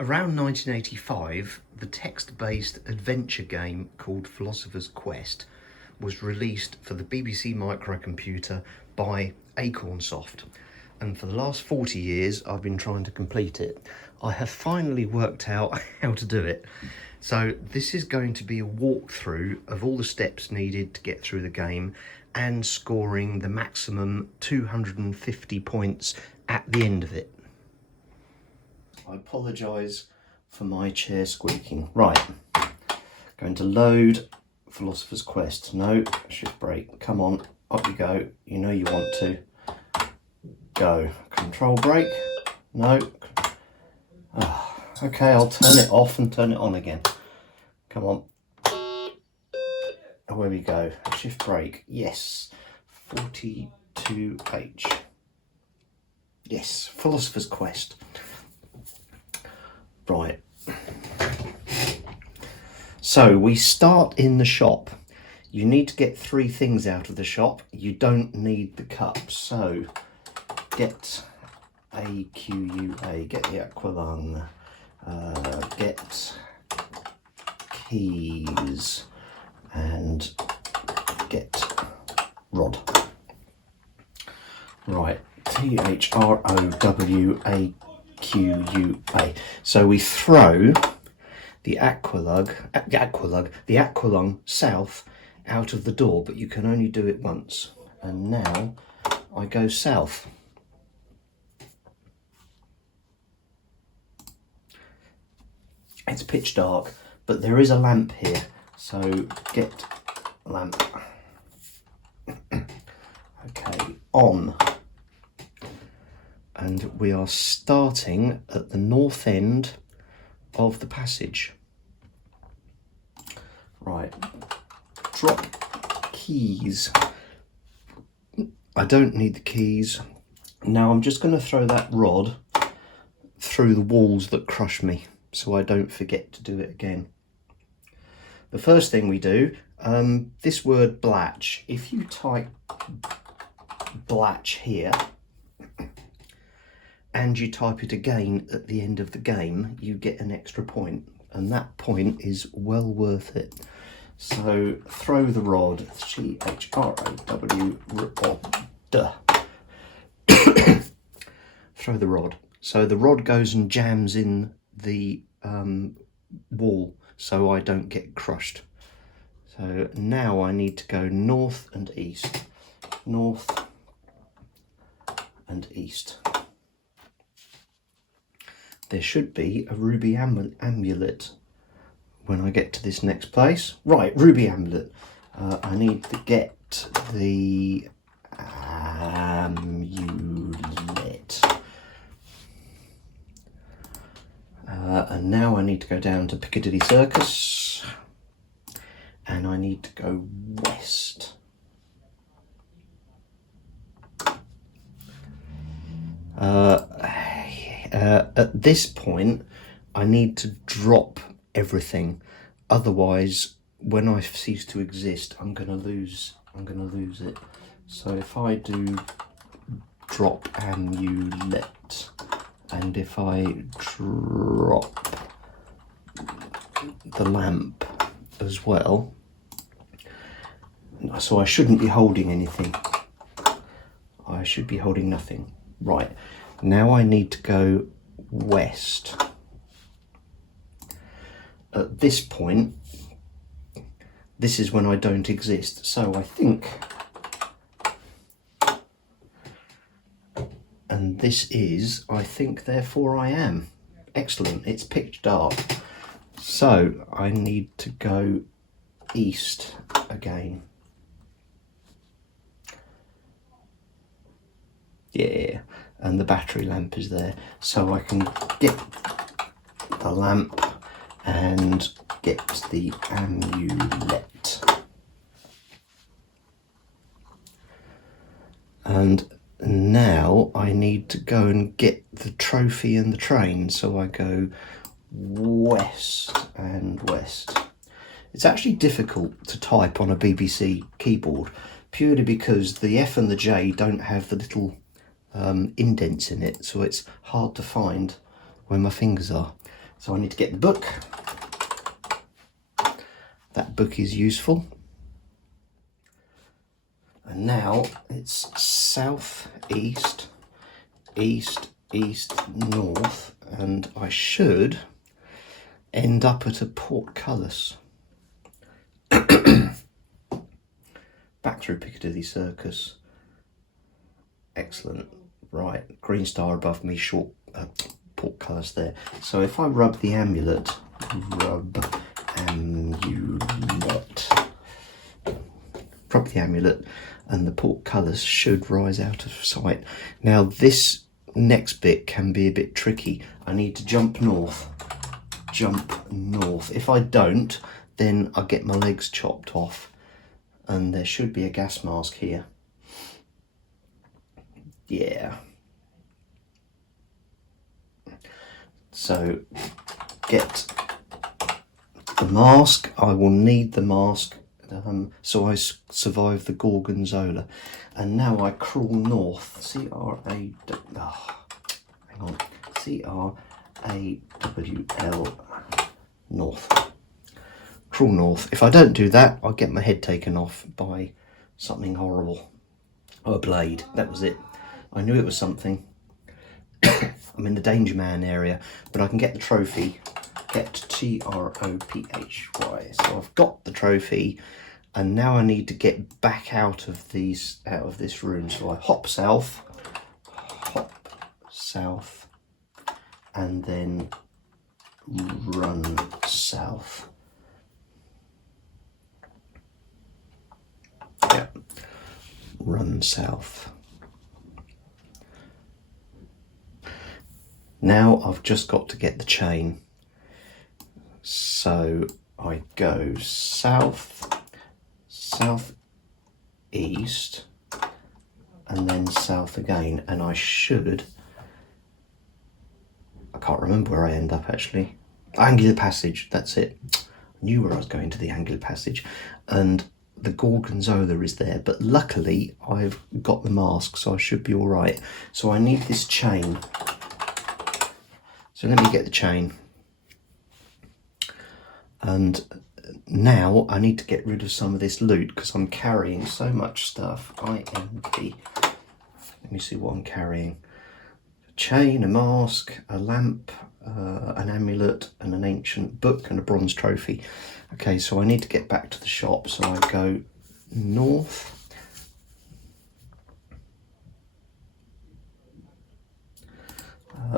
Around 1985, the text-based adventure game called Philosophers Quest was released for the BBC Microcomputer by AQUA, and for the last 40 years I've been trying to complete it. I have finally worked out how to do it. So this is going to be a walkthrough of all the steps needed to get through the game and scoring the maximum 250 points at the end of it. I apologise for my chair squeaking. Right, going to load Philosopher's Quest. No, shift brake. Come on, up you go. You know you want to. Go. Control brake. No. Oh, okay, I'll turn it off and turn it on again. Come on. Oh, where we go. Shift brake. Yes. 42H. Yes, Philosopher's Quest. Right, so we start in the shop. You need to get 3 things out of the shop. You don't need the cups, so get AQUA, get the AQUA, get keys, and get rod. Right, THROWAQUA. So we throw the aqualung south out of the door, but you can only do it once. And now I go south. It's pitch dark, but there is a lamp here, so get lamp. Okay, on. And we are starting at the north end of the passage. Right, drop keys. I don't need the keys. Now I'm just going to throw that rod through the walls that crush me, so I don't forget to do it again. The first thing we do, this word BLACH, if you type BLACH here, and you type it again at the end of the game, you get an extra point, and that point is well worth it. So throw the rod, CHROW, throw the rod. So the rod goes and jams in the wall, so I don't get crushed. So now I need to go north and east, north and east. There should be a ruby amulet when I get to this next place. Right, ruby amulet. I need to get the AMULET. And now I need to go down to Piccadilly Circus. And I need to go west. At this point, I need to drop everything. Otherwise, when I cease to exist, I'm gonna lose it. So if I do drop AMULET, and if I drop the lamp as well, so I shouldn't be holding anything. I should be holding nothing. Right. Now I need to go west. At this point, this is when I don't exist. So I think, and this is, I think, therefore I am. Excellent, it's pitch dark. So I need to go east again. Yeah. And the battery lamp is there, so I can get the lamp and get the AMULET. And now I need to go and get the trophy and the train, so I go west and west. It's actually difficult to type on a BBC keyboard, purely because the F and the J don't have the little indents in it, so it's hard to find where my fingers are. So I need to get the book. That book is useful. And now it's south, east, east, east, north, and I should end up at a portcullis. Back through Piccadilly Circus. Excellent. Right, green star above me, short portcullis there. So if I rub the amulet, rub the amulet, and the portcullis should rise out of sight. Now this next bit can be a bit tricky. I need to jump north. If I don't, then I get my legs chopped off, and there should be a gas mask here. Yeah. So get the mask. I will need the mask so I survive the Gorgonzola. And now I crawl north. C-R-A-W-L north. Crawl north. If I don't do that, I'll get my head taken off by something horrible. Oh, a blade. That was it. I knew it was something. I'm in the Danger Man area, but I can get the trophy. Get T-R-O-P-H-Y. So I've got the trophy, and now I need to get back out of this room. So I hop south, and then run south. Yeah, run south. Now I've just got to get the chain. So I go south, southeast, and then south again, and I can't remember where I end up actually. Angular passage, that's it. I knew where I was going, to the angular passage, and the Gorgonzola is there, but luckily I've got the mask, so I should be all right. So I need this chain. So let me get the chain. And now I need to get rid of some of this loot because I'm carrying so much stuff. IMP. Let me see what I'm carrying. A chain, a mask, a lamp, an amulet, and an ancient book, and a bronze trophy. Okay, so I need to get back to the shop. So I go north.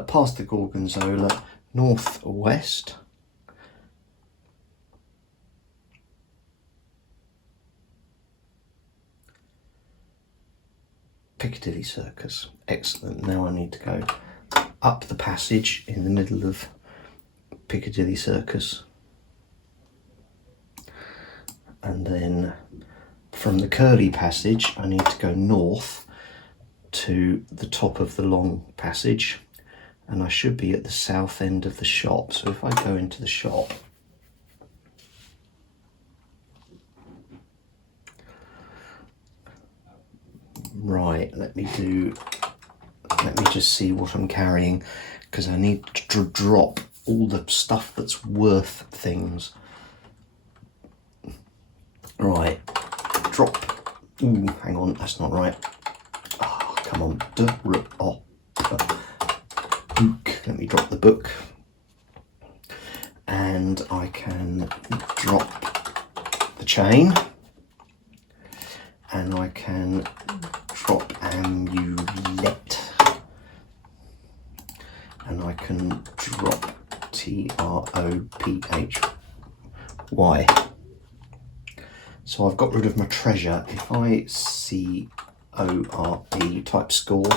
Past the Gorgonzola, northwest. Piccadilly Circus. Excellent. Now I need to go up the passage in the middle of Piccadilly Circus. And then from the curly passage, I need to go north to the top of the long passage. And I should be at the south end of the shop. So if I go into the shop, right, let me just see what I'm carrying, because I need to drop all the stuff that's worth things. Right, drop. Ooh, hang on, that's not right. Oh, come on. Book. Let me drop the book, and I can drop the chain, and I can drop AMULET, and I can drop TROPHY. So I've got rid of my treasure. If I CORE type score,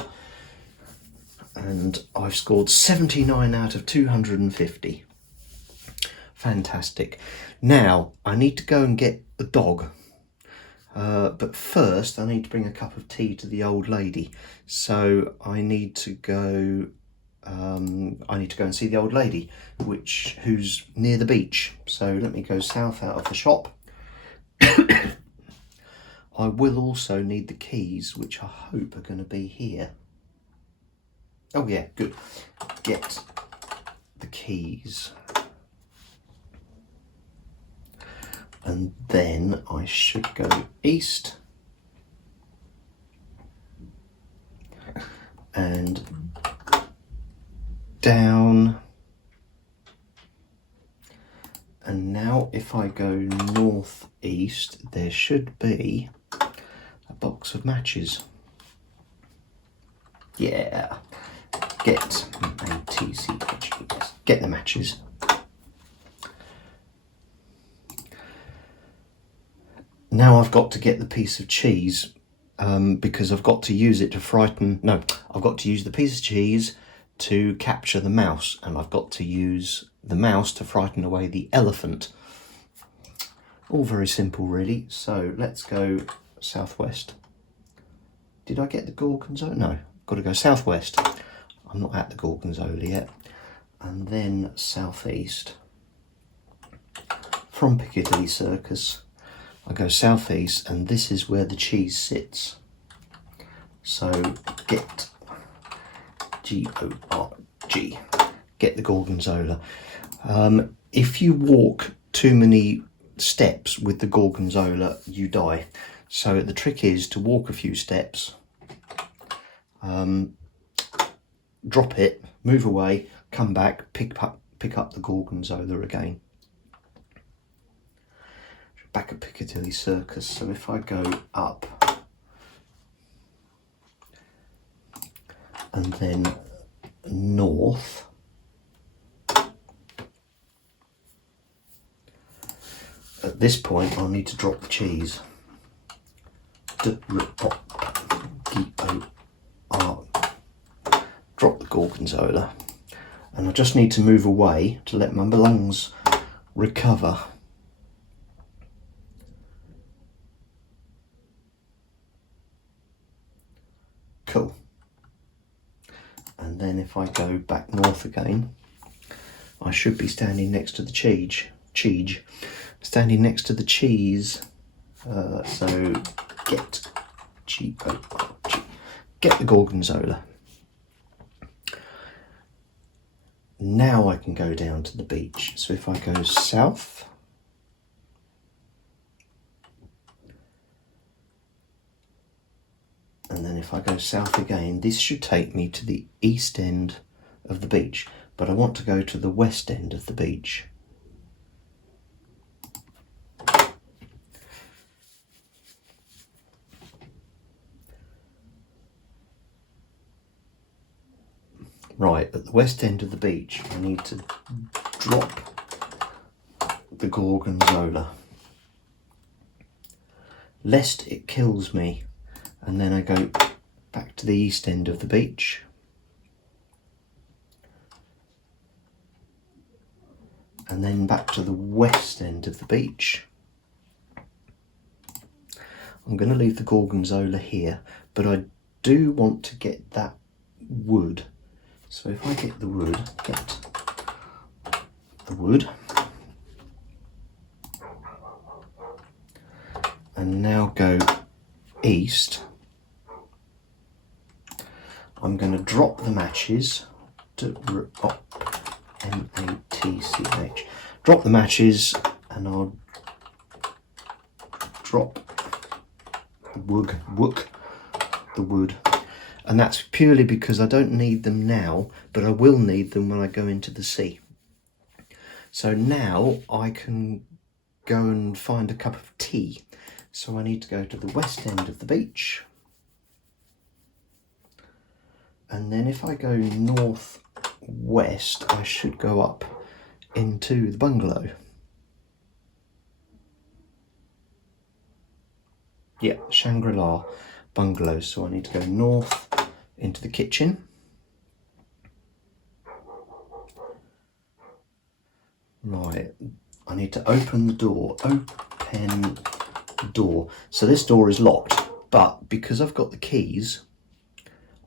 and I've scored 79 out of 250. Fantastic. Now I need to go and get the dog, but first I need to bring a cup of tea to the old lady. So I need to go and see the old lady, who's near the beach. So let me go south out of the shop. I will also need the keys, which I hope are going to be here. Oh yeah, good. Get the keys. And then I should go east and down. And now if I go northeast, there should be a box of matches. Yeah, get ATCH, get the matches. Now I've got to get the piece of cheese because I've got to use it to frighten, no, I've got to use the piece of cheese to capture the mouse, and I've got to use the mouse to frighten away the elephant. All very simple really. So let's go southwest. Did I get the Gorgonzola? No, I've got to go southwest. I'm not at the Gorgonzola yet. And then southeast. From Piccadilly Circus, I go southeast, and this is where the cheese sits. So get G-O-R-G, get the Gorgonzola. If you walk too many steps with the Gorgonzola, you die. So the trick is to walk a few steps, drop it, move away, come back, pick up the Gorgonzola again. Back at Piccadilly Circus, so if I go up and then north, at this point I'll need to drop the cheese. Drop the Gorgonzola, and I just need to move away to let my lungs recover. Cool. And then if I go back north again, I should be standing next to the cheese. Standing next to the cheese. So get G-O-R-G. Get the Gorgonzola. Now I can go down to the beach. So if I go south, and then if I go south again, this should take me to the east end of the beach, but I want to go to the west end of the beach. Right, at the west end of the beach, I need to drop the Gorgonzola, lest it kills me. And then I go back to the east end of the beach. And then back to the west end of the beach. I'm going to leave the Gorgonzola here, but I do want to get that wood. So if I get the wood, and now go east, I'm going to drop the matches to M-A-T-C-H. Drop the matches, and I'll drop the wood. And that's purely because I don't need them now, but I will need them when I go into the sea. So now I can go and find a cup of tea. So I need to go to the west end of the beach. And then if I go northwest, I should go up into the bungalow. Yeah, Shangri-La bungalow. So I need to go north into the kitchen. Right, I need to open the door. Open door. So this door is locked, but because I've got the keys,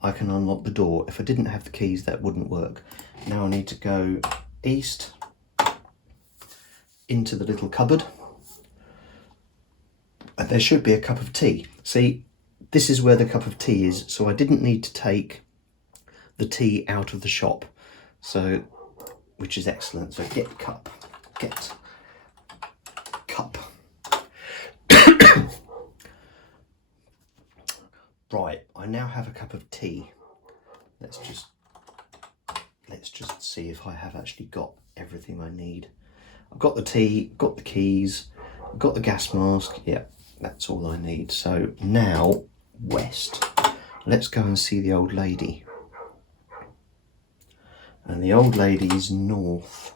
I can unlock the door. If I didn't have the keys, that wouldn't work. Now I need to go east into the little cupboard, and there should be a cup of tea. See, this is where the cup of tea is, so I didn't need to take the tea out of the shop. So which is excellent. So get cup, get cup. Right, I now have a cup of tea. Let's just see if I have actually got everything I need. I've got the tea, got the keys, got the gas mask. Yeah, that's all I need. So now west. Let's go and see the old lady. And the old lady is north.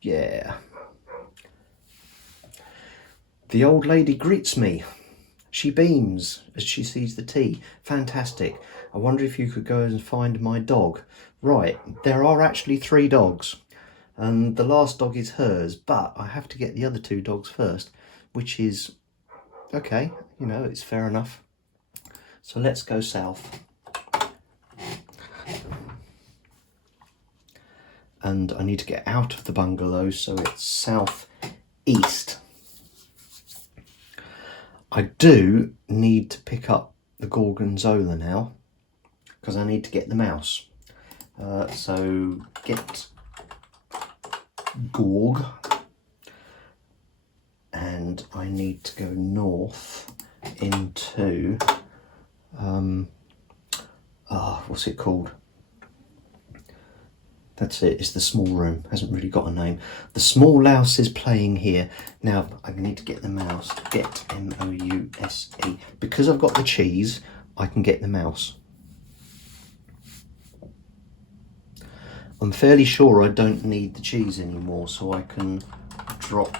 Yeah. The old lady greets me. She beams as she sees the tea. Fantastic. I wonder if you could go and find my dog. Right, there are actually 3 dogs. And the last dog is hers, but I have to get the other 2 dogs first, which is, okay, you know, it's fair enough. So let's go south. And I need to get out of the bungalow, so it's south east. I do need to pick up the Gorgonzola now, because I need to get the mouse. So get GORG, and I need to go north into, what's it called? That's it, it's the small room, hasn't really got a name. The small louse is playing here. Now, I need to get the mouse, get M-O-U-S-E. Because I've got the cheese, I can get the mouse. I'm fairly sure I don't need the cheese anymore, so I can drop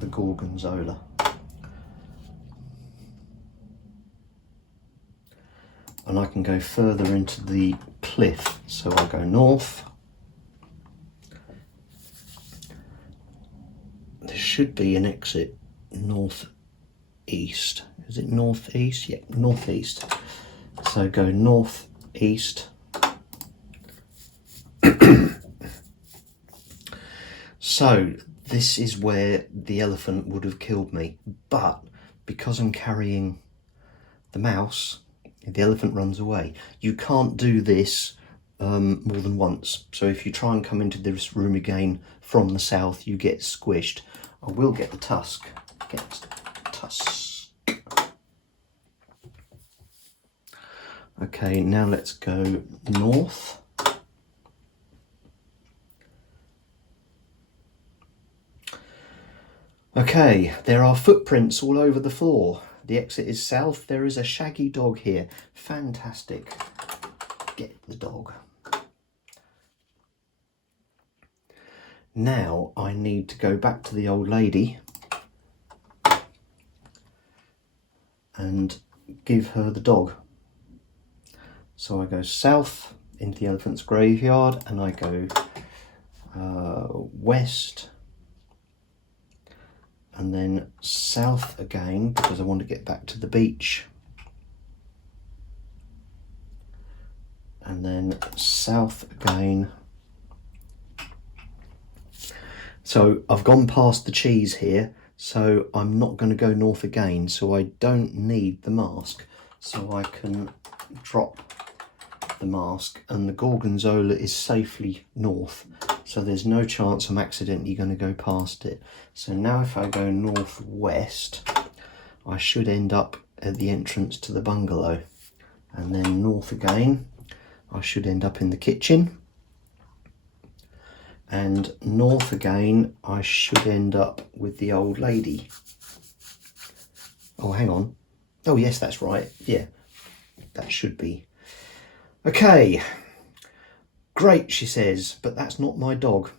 the Gorgonzola. And I can go further into the cliff, so I'll go north. There should be an exit northeast. Is it northeast? Yeah, northeast. So go northeast. So this is where the elephant would have killed me, but because I'm carrying the mouse, the elephant runs away. You can't do this more than once. So if you try and come into this room again from the south, you get squished. I will get the tusk. Get tusk. Okay, now let's go north. Okay, there are footprints all over the floor. The exit is south. There is a shaggy dog here. Fantastic. Get the dog. Now I need to go back to the old lady and give her the dog. So I go south into the elephant's graveyard, and I go west, and then south again because I want to get back to the beach, and then south again. So I've gone past the cheese here, so I'm not going to go north again, so I don't need the mask. So I can drop the mask, and the Gorgonzola is safely north, so there's no chance I'm accidentally going to go past it. So now if I go northwest, I should end up at the entrance to the bungalow, and then north again, I should end up in the kitchen. And north again, I should end up with the old lady. Oh, hang on. Oh, yes, that's right. Yeah, that should be. Okay, great, she says, but that's not my dog.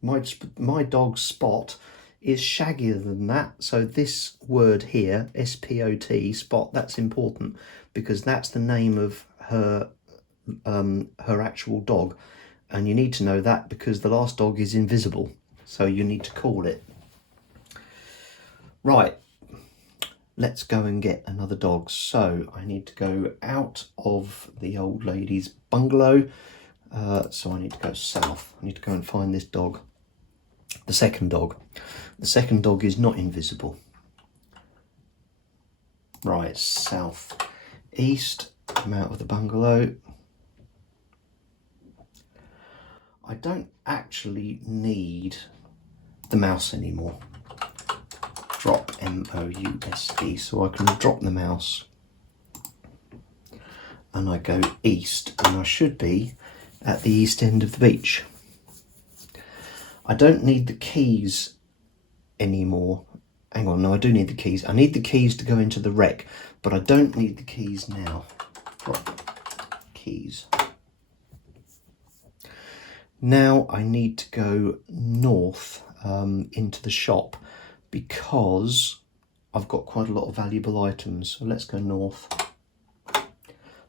My dog's Spot is shaggier than that. So this word here, S-P-O-T, Spot, that's important because that's the name of her actual dog. And you need to know that because the last dog is invisible, so you need to call it. Right, let's go and get another dog. So I need to go out of the old lady's bungalow, so I need to go south. I need to go and find this dog, the second dog. The second dog is not invisible. Right, south east, come out of the bungalow. I don't actually need the mouse anymore. Drop M-O-U-S-E, so I can drop the mouse and I go east, and I should be at the east end of the beach. I don't need the keys anymore. Hang on, no, I do need the keys. I need the keys to go into the wreck, but I don't need the keys now. Drop keys. Now I need to go north into the shop because I've got quite a lot of valuable items. So let's go north.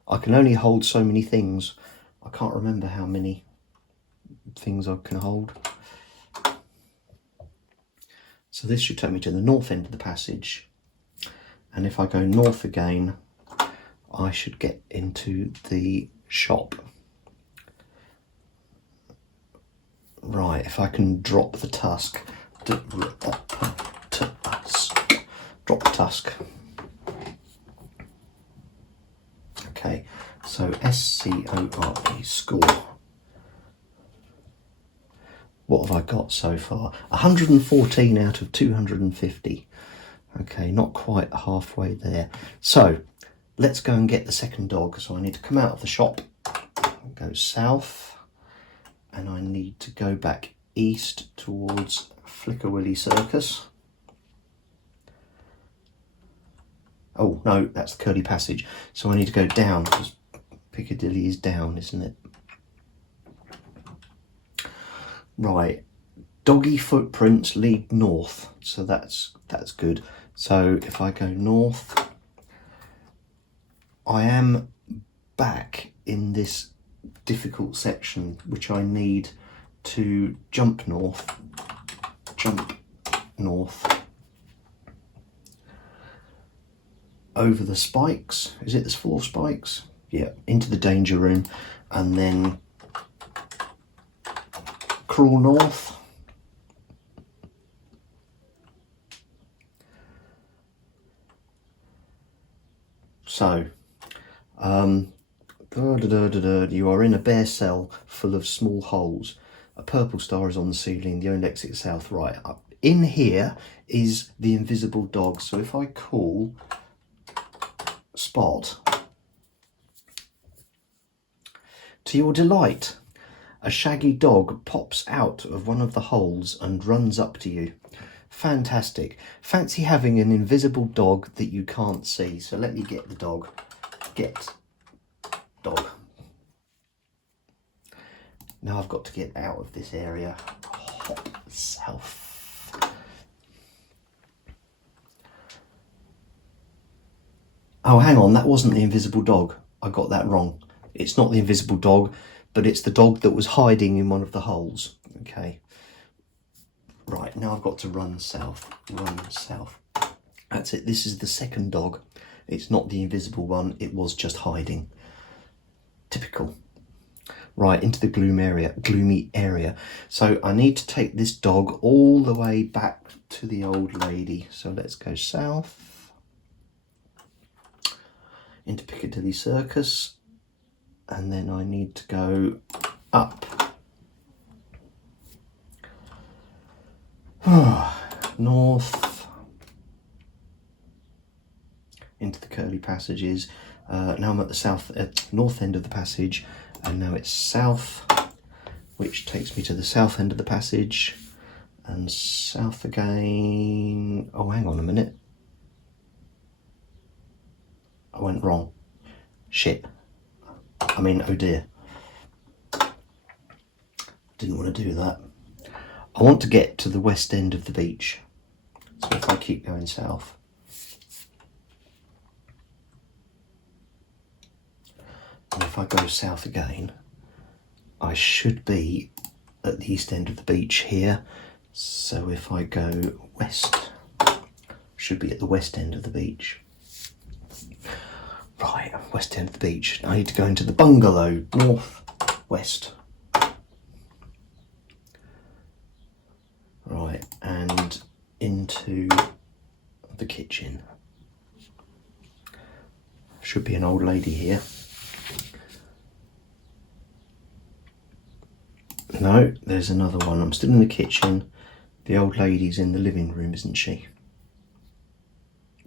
I can only hold so many things. I can't remember how many things I can hold. So this should take me to the north end of the passage. And if I go north again, I should get into the shop. Right, if I can drop the tusk. Drop the tusk. Okay, so S-C-O-R-E, score. What have I got so far? 114 out of 250. Okay, not quite halfway there. So, let's go and get the second dog. So I need to come out of the shop, go south, and I need to go back east towards Flicker Willy Circus. Oh no, that's the Curly Passage. So I need to go down, because Piccadilly is down, isn't it? Right, doggy footprints lead north, so that's good. So if I go north, I am back in this difficult section, which I need to jump north, over the spikes. Is it the 4 spikes? Yeah, into the danger room, and then crawl north. So, you are in a bare cell full of small holes. A purple star is on the ceiling. The only exit south. Right, in here is the invisible dog. So if I call Spot, to your delight, a shaggy dog pops out of one of the holes and runs up to you. Fantastic. Fancy having an invisible dog that you can't see. So let me get the dog. Get dog. Now I've got to get out of this area. Hop south. Oh, hang on, that wasn't the invisible dog. I got that wrong. It's not the invisible dog, but it's the dog that was hiding in one of the holes. Okay. Right, now I've got to run south. Run south. That's it. This is the second dog. It's not the invisible one. It was just hiding. Typical. Right, into the gloomy area. So I need to take this dog all the way back to the old lady. So let's go south. Into Piccadilly Circus. And then I need to go up. North. Into the curly passages. Now I'm at the north end of the passage, and now it's south, which takes me to the south end of the passage, and south again. Oh, hang on a minute. I went wrong. Shit. I mean, oh dear. Didn't want to do that. I want to get to the west end of the beach. So if I keep going south. And if I go south again, I should be at the east end of the beach here. So if I go west, should be at the west end of the beach. Right, west end of the beach. I need to go into the bungalow, north, west. Right, and into the kitchen. Should be an old lady here. No, there's another one. I'm still in the kitchen. The old lady's in the living room, isn't she?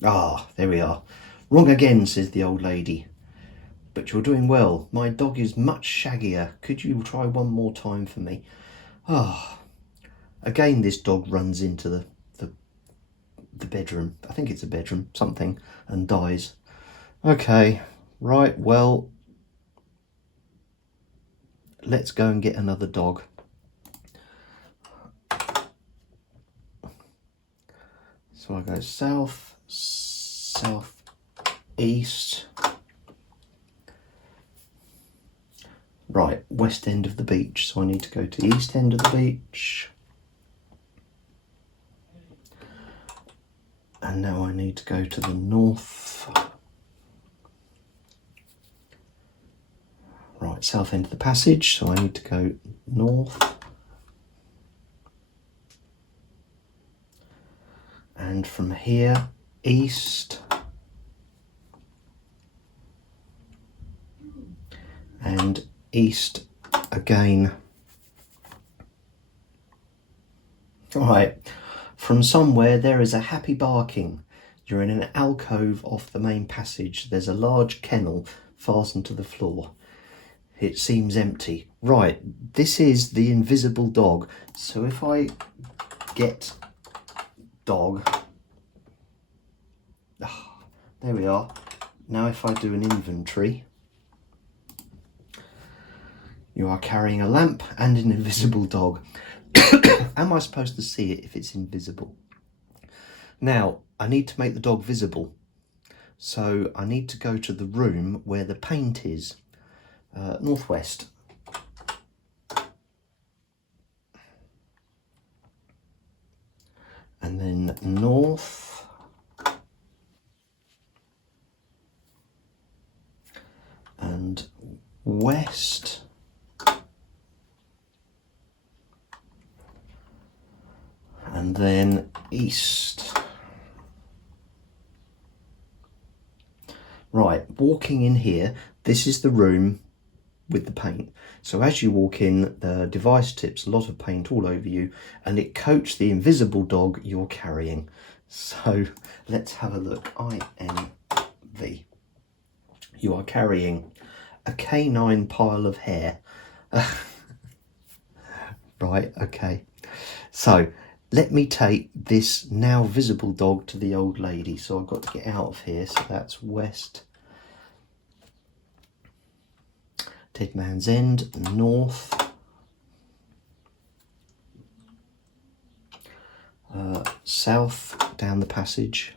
Ah, there we are. Wrong again, says the old lady. But you're doing well. My dog is much shaggier. Could you try one more time for me? Ah. Again, this dog runs into the bedroom. I think it's a bedroom, something, and dies. Okay, right, well, let's go and get another dog. So I go south, south, east. Right, west end of the beach. So I need to go to the east end of the beach. And now I need to go to the north. Right, south end of the passage. So I need to go north. And from here, east. And east again. Right, from somewhere there is a happy barking. You're in an alcove off the main passage. There's a large kennel fastened to the floor. It seems empty. Right, this is the invisible dog. So if I get dog, there we are. Now if I do an inventory, you are carrying a lamp and an invisible dog. Am I supposed to see it if it's invisible? Now, I need to make the dog visible. So I need to go to the room where the paint is. Northwest. And then north. And west. And then east. Right, walking in here, this is the room with the paint. So as you walk in, the device tips a lot of paint all over you, and it coats the invisible dog you're carrying. So let's have a look. INV. You are carrying a canine pile of hair. Right, okay. So let me take this now visible dog to the old lady. So I've got to get out of here. So that's west. Dead Man's End, north. South, down the passage.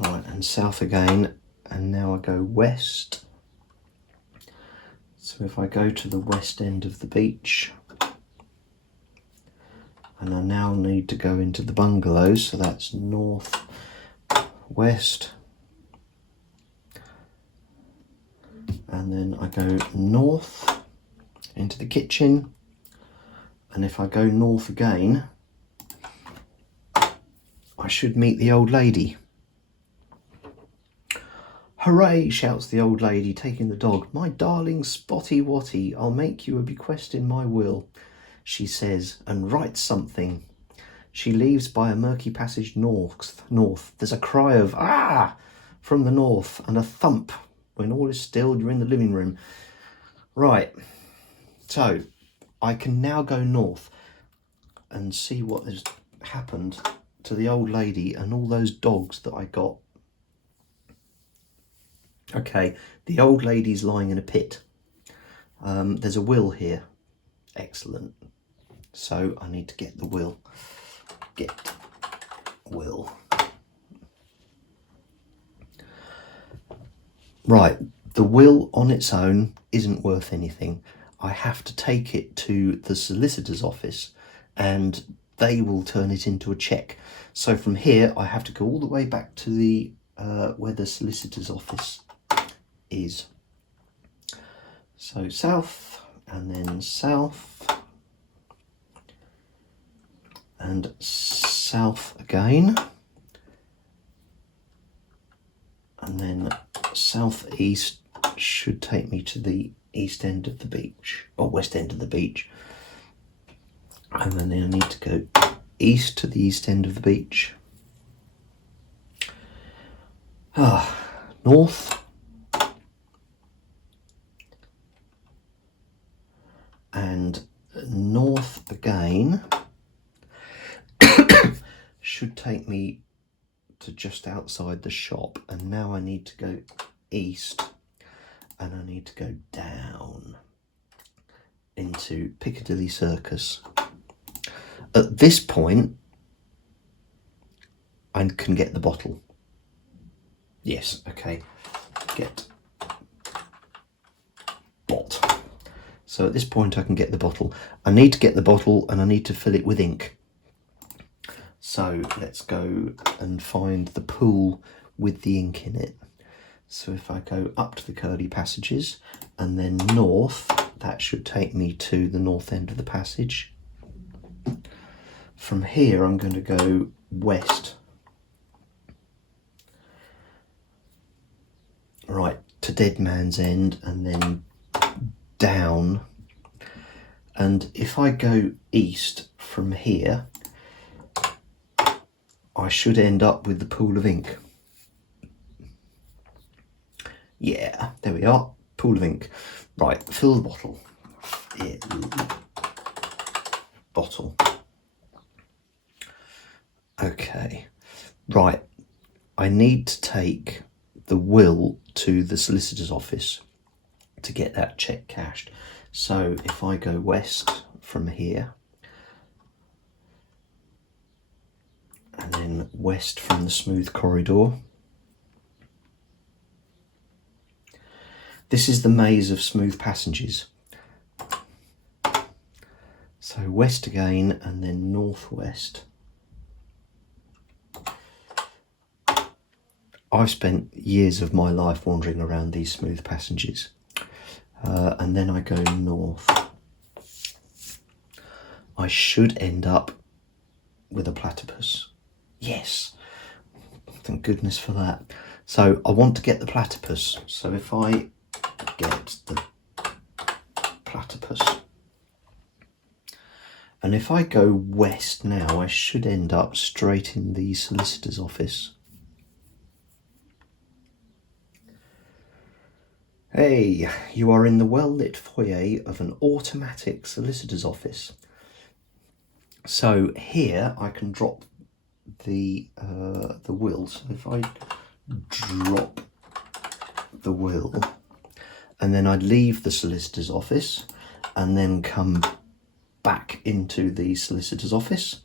Right, and south again. And now I go west. So if I go to the west end of the beach, and I now need to go into the bungalows, so that's north, west, and then I go north into the kitchen, and if I go north again, I should meet the old lady. Hooray, shouts the old lady, taking the dog. My darling Spotty Watty, I'll make you a bequest in my will, she says, and writes something. She leaves by a murky passage north. There's a cry of, ah, from the north, and a thump. When all is still, you're in the living room. Right, so I can now go north and see what has happened to the old lady and all those dogs that I got. Okay, the old lady's lying in a pit. There's a will here. Excellent. So I need to get the will. Get will. Right, the will on its own isn't worth anything. I have to take it to the solicitor's office and they will turn it into a cheque. So from here, I have to go all the way back to the where the solicitor's office is. So south, and then south, and south again, and then southeast should take me to the east end of the beach, or west end of the beach. And then I need to go east to the east end of the beach. North. And north again. Should take me to just outside the shop. And now I need to go east. And I need to go down into Piccadilly Circus. At this point, I can get the bottle. Yes, okay. Get bot. So at this point I can get the bottle. I need to get the bottle and I need to fill it with ink. So let's go and find the pool with the ink in it. So if I go up to the curly passages and then north, that should take me to the north end of the passage. From here, I'm going to go west. Right, to Dead Man's End and then down. And if I go east from here, I should end up with the pool of ink. Yeah, there we are, pool of ink. Right, fill the bottle. Yeah. Bottle. Okay, right, I need to take the will to the solicitor's office to get that cheque cashed. So if I go west from here, and then west from the smooth corridor, this is the maze of smooth passages. So west again and then northwest. I've spent years of my life wandering around these smooth passages. And then I go north. I should end up with a platypus. Yes, thank goodness for that. So I want to get the platypus. So if I get the platypus, and if I go west now, I should end up straight in the solicitor's office. Hey, you are in the well-lit foyer of an automatic solicitor's office. So here I can drop the will. So if I drop the will, and then I'd leave the solicitor's office and then come back into the solicitor's office.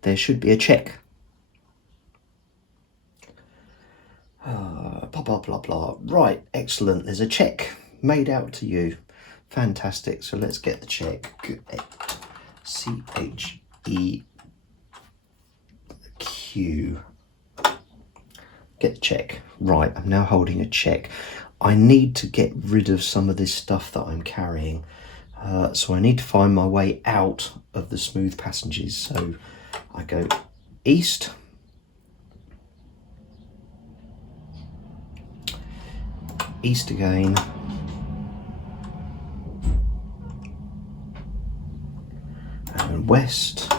There should be a cheque. Blah, blah, blah, blah. Right, excellent. There's a cheque made out to you. Fantastic. So let's get the cheque. CHEQ. Get the cheque. Right, I'm now holding a cheque. I need to get rid of some of this stuff that I'm carrying. So I need to find my way out of the smooth passages. So I go east. East again. And west.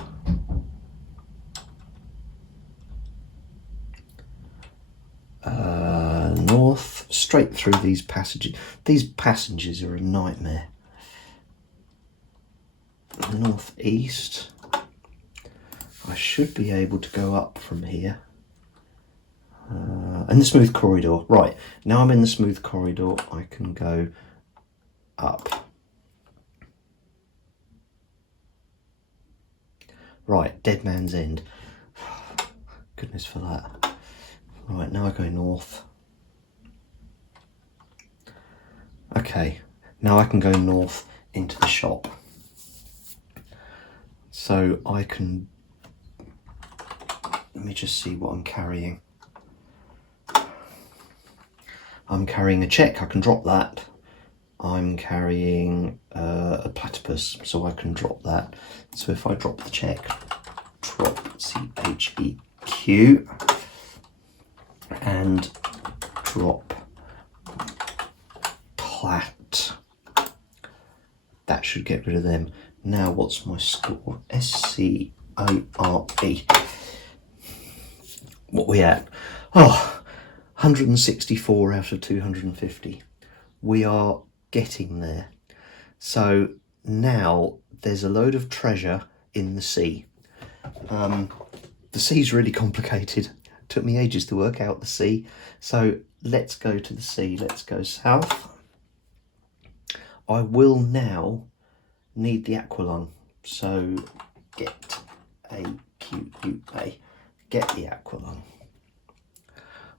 North, straight through these passages. These passages are a nightmare. Northeast. I should be able to go up from here. And the smooth corridor. Right, now I'm in the smooth corridor, I can go up. Right, Dead Man's End. Goodness for that. Right, now I go north. Okay, now I can go north into the shop. So I can, let me just see what I'm carrying. I'm carrying a cheque, I can drop that. I'm carrying a platypus, so I can drop that. So if I drop the cheque, drop CHEQ, and drop, plat. That should get rid of them. Now what's my score? SCORE. What we at? Oh, 164 out of 250. We are getting there. So now there's a load of treasure in the sea. The sea's really complicated. Took me ages to work out the sea. So let's go to the sea. Let's go south. I will now need the AQUA. So get AQUA. Get the AQUA.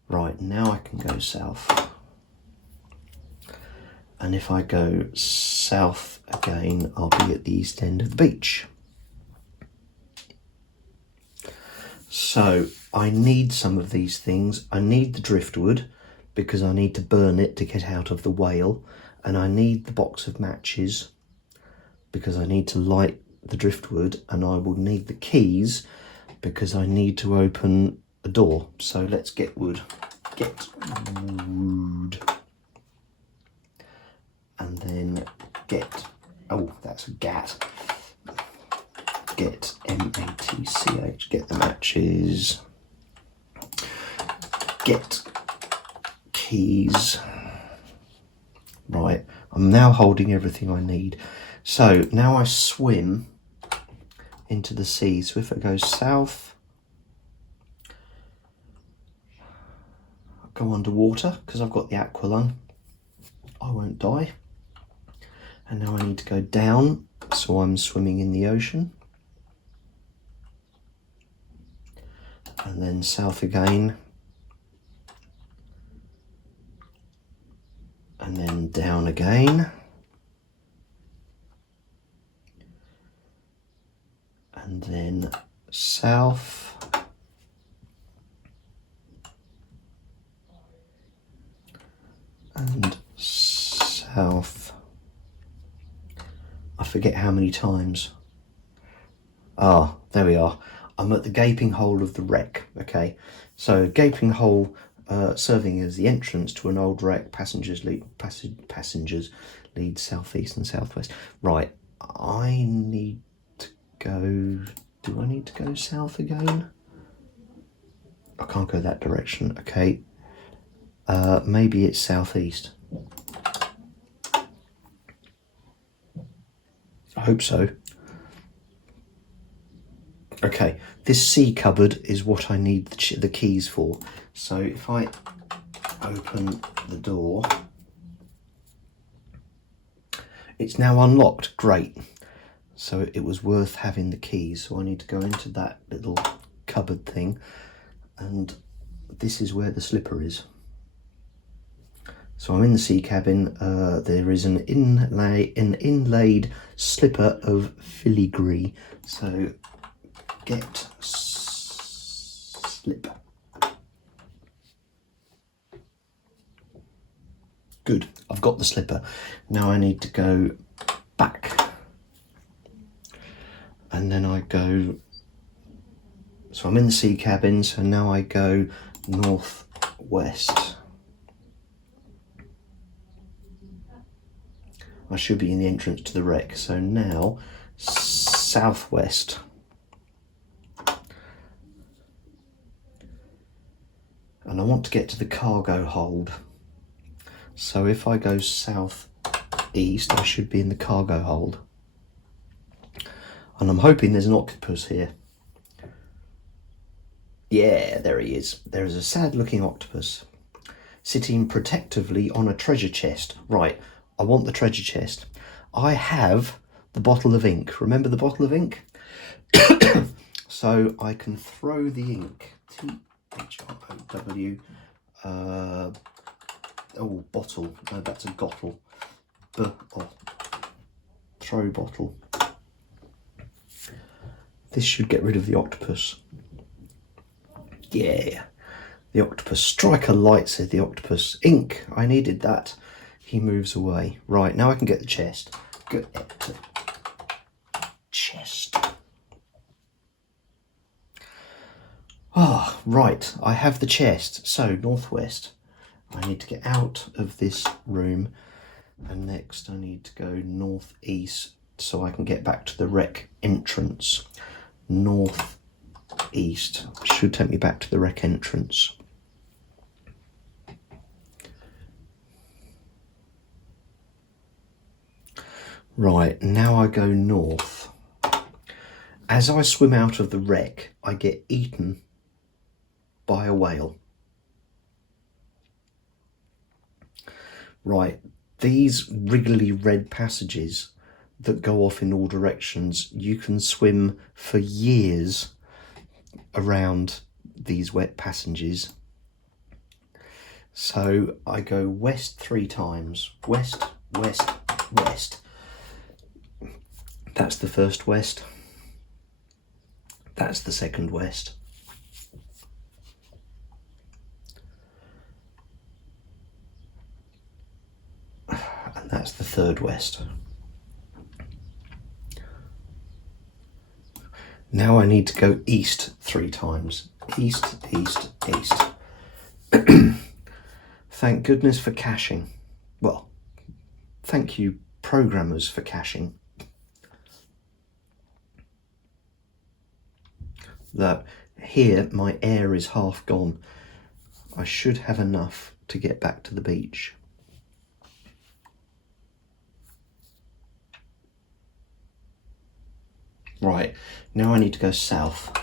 Right, now I can go south. And if I go south again, I'll be at the east end of the beach. So I need some of these things. I need the driftwood because I need to burn it to get out of the whale. And I need the box of matches because I need to light the driftwood, and I will need the keys because I need to open a door. So let's get wood. Get wood. And then get, oh, that's a gat. Get MATCH, get the matches. Get keys. Right, I'm now holding everything I need. So now I swim into the sea. So if I go south, I'll go underwater because I've got the AQUA. I won't die. And now I need to go down, so I'm swimming in the ocean. And then south again. And then down again. And then south. And south. I forget how many times. Ah, there we are. I'm at the gaping hole of the wreck. Okay, so gaping hole serving as the entrance to an old wreck. Passengers lead southeast and southwest. Right, I need to go. Do I need to go south again? I can't go that direction. Okay, maybe it's southeast. I hope so. Okay, this sea cupboard is what I need the keys for. So if I open the door, it's now unlocked. Great. So it was worth having the keys. So I need to go into that little cupboard thing, and this is where the slipper is. So I'm in the sea cabin. There is an inlaid slipper of filigree. So get slip. Good, I've got the slipper. Now I need to go back. And then I go, so I'm in the sea cabin, so now I go northwest. I should be in the entrance to the wreck, so now southwest. And I want to get to the cargo hold. So if I go southeast, I should be in the cargo hold. And I'm hoping there's an octopus here. Yeah, there he is. There is a sad looking octopus sitting protectively on a treasure chest. Right, I want the treasure chest. I have the bottle of ink. Remember the bottle of ink? So I can throw the ink. T-H-R-O-W. Oh, bottle. No, that's a gottle. Throw bottle. This should get rid of the octopus. Yeah. The octopus. Strike a light, said the octopus. Ink. I needed that. He moves away. Right, now I can get the chest. Get to chest. Ah, right. I have the chest. So, northwest. I need to get out of this room, and next I need to go northeast so I can get back to the rec entrance. Northeast should take me back to the rec entrance. Right, now I go north. As I swim out of the wreck, I get eaten by a whale. Right, these wriggly red passages that go off in all directions, you can swim for years around these wet passages. So I go west 3 times. West, west, west. That's the first west. That's the second west. And that's the third west. Now I need to go east 3 times. East, east, east. Thank goodness for caching. Well, thank you programmers for caching. That here my air is half gone. I should have enough to get back to the beach. Right, now I need to go south.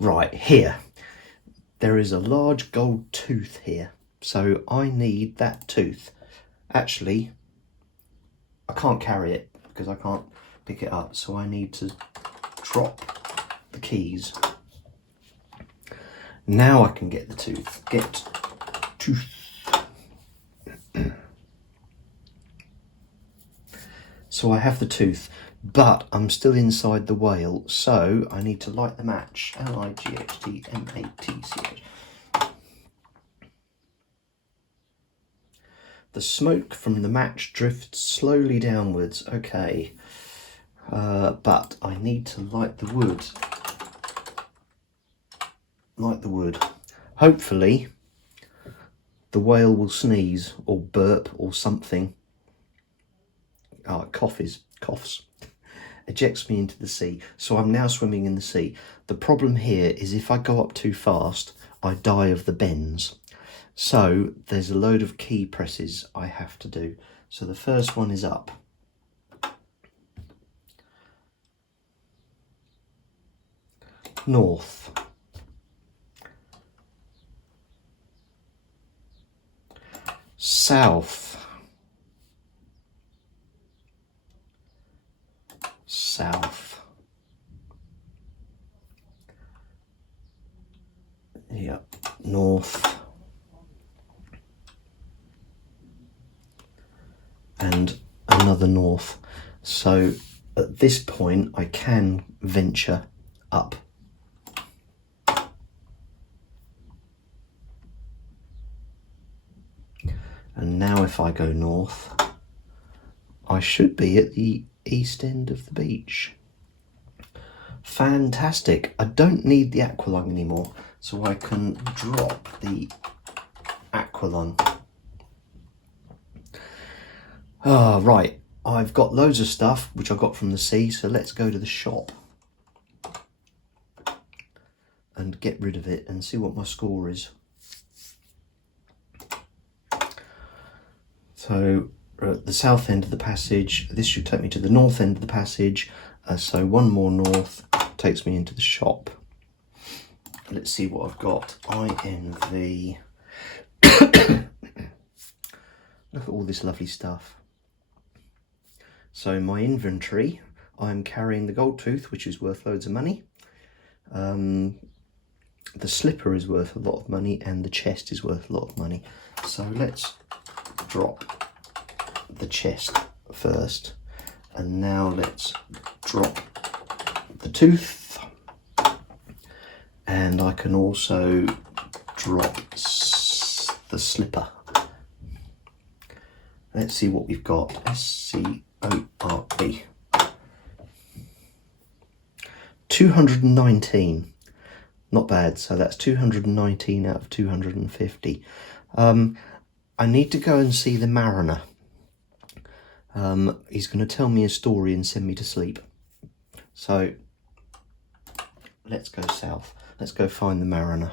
Right, here. There is a large gold tooth here, so I need that tooth. Actually, I can't carry it because I can't pick it up, so I need to drop the keys. Now I can get the tooth. Get tooth. So I have the tooth, but I'm still inside the whale, so I need to light the match. LIGHTMATCH. The smoke from the match drifts slowly downwards. Okay, but I need to light the wood. Light the wood. Hopefully, the whale will sneeze or burp or something. Coughs. Ejects me into the sea. So I'm now swimming in the sea. The problem here is if I go up too fast, I die of the bends. So there's a load of key presses I have to do. So the first one is up. North. South. South. Yeah, north. And another north. So at this point I can venture up. And now if I go north, I should be at the east end of the beach. Fantastic. I don't need the AQUA lung anymore, so I can drop the AQUA lung. Right, I've got loads of stuff which I got from the sea, so let's go to the shop and get rid of it and see what my score is. So at the south end of the passage, this should take me to the north end of the passage, so one more north takes me into the shop. Let's see what I've got. INV. Look at all this lovely stuff. So in my inventory, I'm carrying the gold tooth, which is worth loads of money. The slipper is worth a lot of money, and the chest is worth a lot of money. So let's drop the chest first, and now let's drop the tooth, and I can also drop the slipper. Let's see what we've got. SCORE. 219. Not bad. So that's 219 out of 250. I need to go and see the mariner. He's going to tell me a story and send me to sleep. So let's go south. Let's go find the mariner.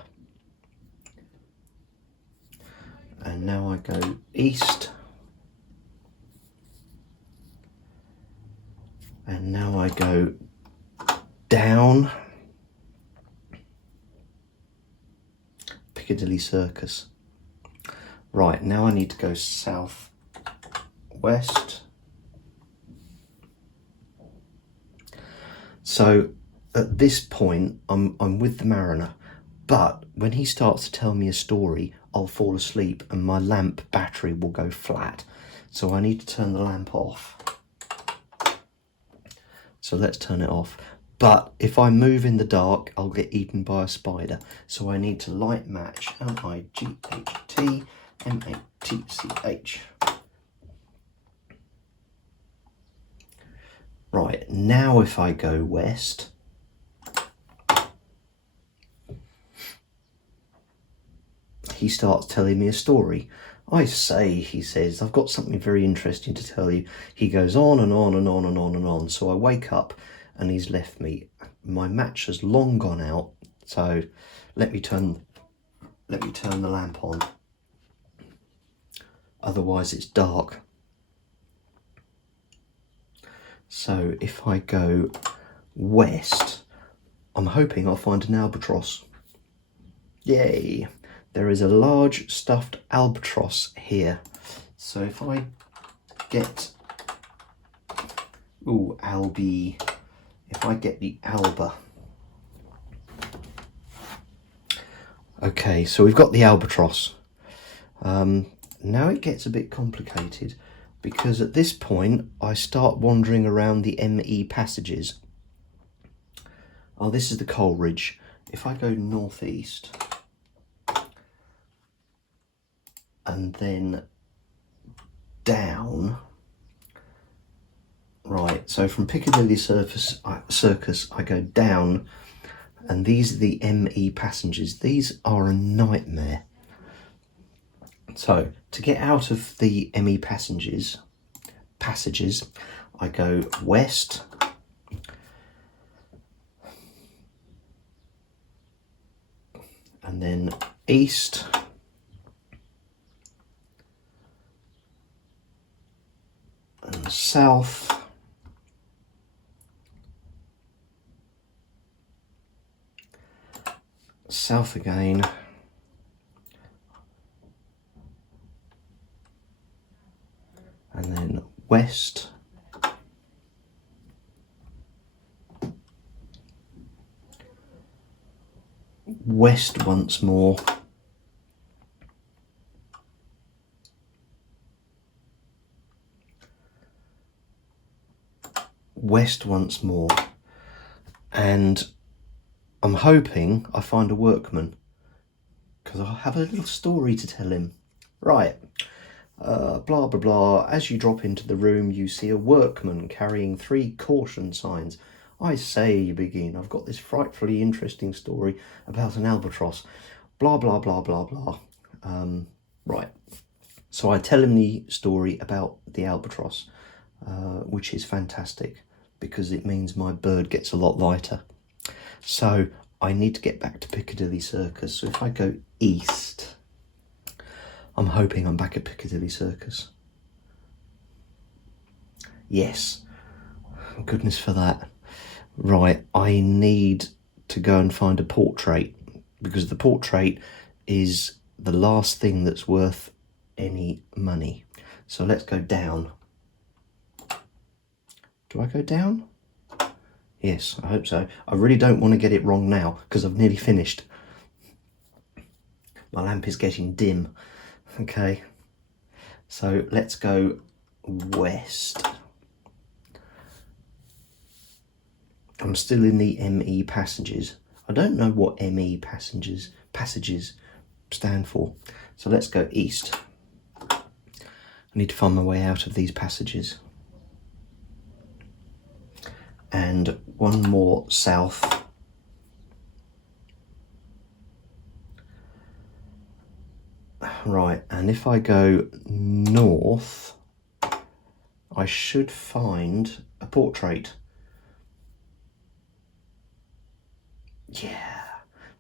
And now I go east. And now I go down. Piccadilly Circus. Right, now I need to go south west. So at this point I'm with the mariner, but when he starts to tell me a story, I'll fall asleep and my lamp battery will go flat. So I need to turn the lamp off. So let's turn it off. But if I move in the dark, I'll get eaten by a spider. So I need to light match. L-I-G-H-T M-A-T-C-H. Right, now if I go west, he starts telling me a story. I say, he says, I've got something very interesting to tell you. He goes on and on and on and on and on. So I wake up and he's left me. My match has long gone out. So let me turn the lamp on. Otherwise it's dark. So if I go west, I'm hoping I'll find an albatross. Yay! There is a large stuffed albatross here. So if I get, if I get the alba. Okay, so we've got the albatross. Now it gets a bit complicated because at this point I start wandering around the ME passages. Oh, this is the Coleridge. If I go northeast and then down, right, so from Piccadilly Circus I go down, and these are the ME passengers. These are a nightmare. So to get out of the ME passages, I go west, and then east, and south, south again, and then west, west once more, west once more, and I'm hoping I find a workman because I'll have a little story to tell him. Right. Blah blah blah. As you drop into the room, you see a workman carrying 3 caution signs. I say, you begin, I've got this frightfully interesting story about an albatross. Blah blah blah blah blah. Right. So I tell him the story about the albatross, which is fantastic because it means my bird gets a lot lighter. So I need to get back to Piccadilly Circus. So if I go east, I'm hoping I'm back at Piccadilly Circus. Yes, goodness for that. Right, I need to go and find a portrait because the portrait is the last thing that's worth any money. So let's go down. Do I go down? Yes, I hope so. I really don't want to get it wrong now because I've nearly finished. My lamp is getting dim. Okay, so let's go west. I'm still in the ME passages. I don't know what ME passages stand for. So let's go east. I need to find my way out of these passages. and one more south. Right, and if I go north, I should find a portrait. Yeah,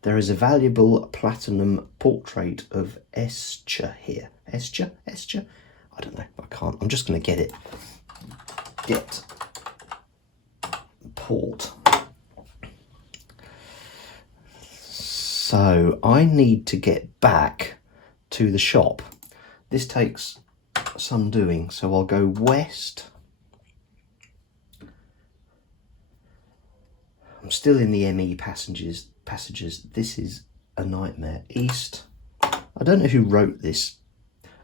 there is a valuable platinum portrait of Escher here. Escher? I don't know, I can't. I'm just going to get it. Get port. So I need to get back to the shop. This takes some doing, so I'll go west. I'm still in the ME passages. This is a nightmare. East. I don't know who wrote this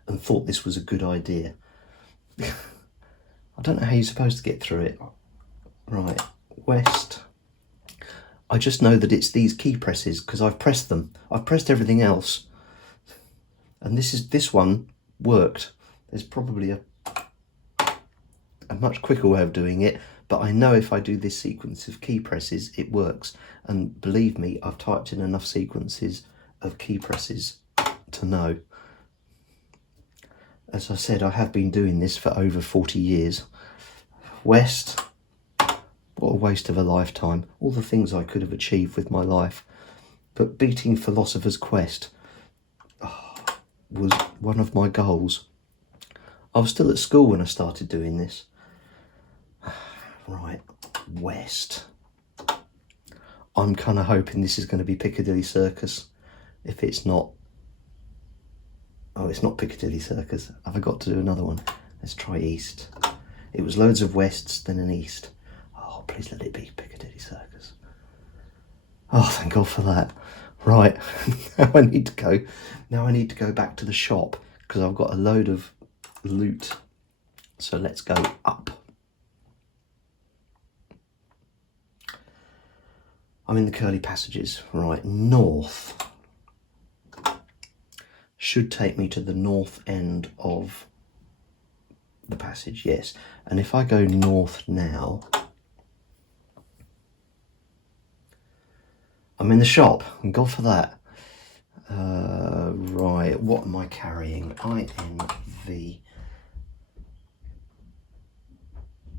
and thought this was a good idea. I don't know how you're supposed to get through it. Right, west. I just know that it's these key presses because I've pressed them. I've pressed everything else, and this one worked. There's probably a much quicker way of doing it, but I know if I do this sequence of key presses, it works. And believe me, I've typed in enough sequences of key presses to know. As I said, I have been doing this for over 40 years. West, what a waste of a lifetime. All the things I could have achieved with my life. But beating Philosophers Quest was one of my goals. I was still at school when I started doing this. Right, west. I'm kind of hoping this is going to be Piccadilly Circus. If it's not... Oh, it's not Piccadilly Circus. Have I got to do another one? Let's try east. It was loads of wests, then an east. Oh, please let it be Piccadilly Circus. Oh, thank God for that. Right, now I need to go back to the shop because I've got a load of loot. So let's go up. I'm in the curly passages. Right, north. Should take me to the north end of the passage, yes. And if I go north now, I'm in the shop, and God for that. Right, what am I carrying? INV.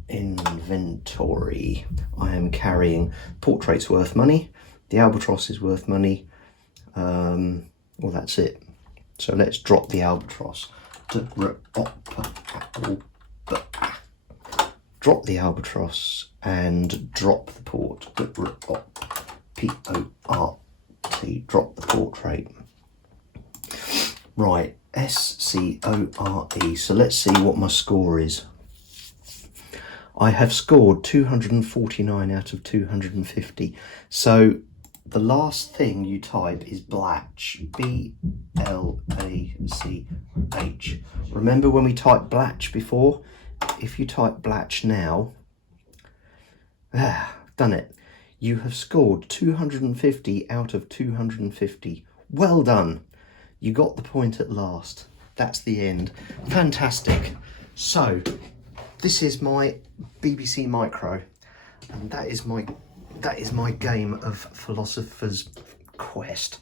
Inventory. I am carrying portraits worth money. The albatross is worth money. Well, that's it. So let's drop the albatross. Drop the albatross and drop the port. P-O-R-T. Drop the portrait. Right, S-C-O-R-E. So let's see what my score is. I have scored 249 out of 250. So the last thing you type is BLACH. B-L-A-C-H. Remember when we typed BLACH before? If you type BLACH now, done it. You have scored 250 out of 250. Well done. You got the point at last. That's the end. Fantastic. So this is my BBC Micro, and that is my game of Philosopher's Quest.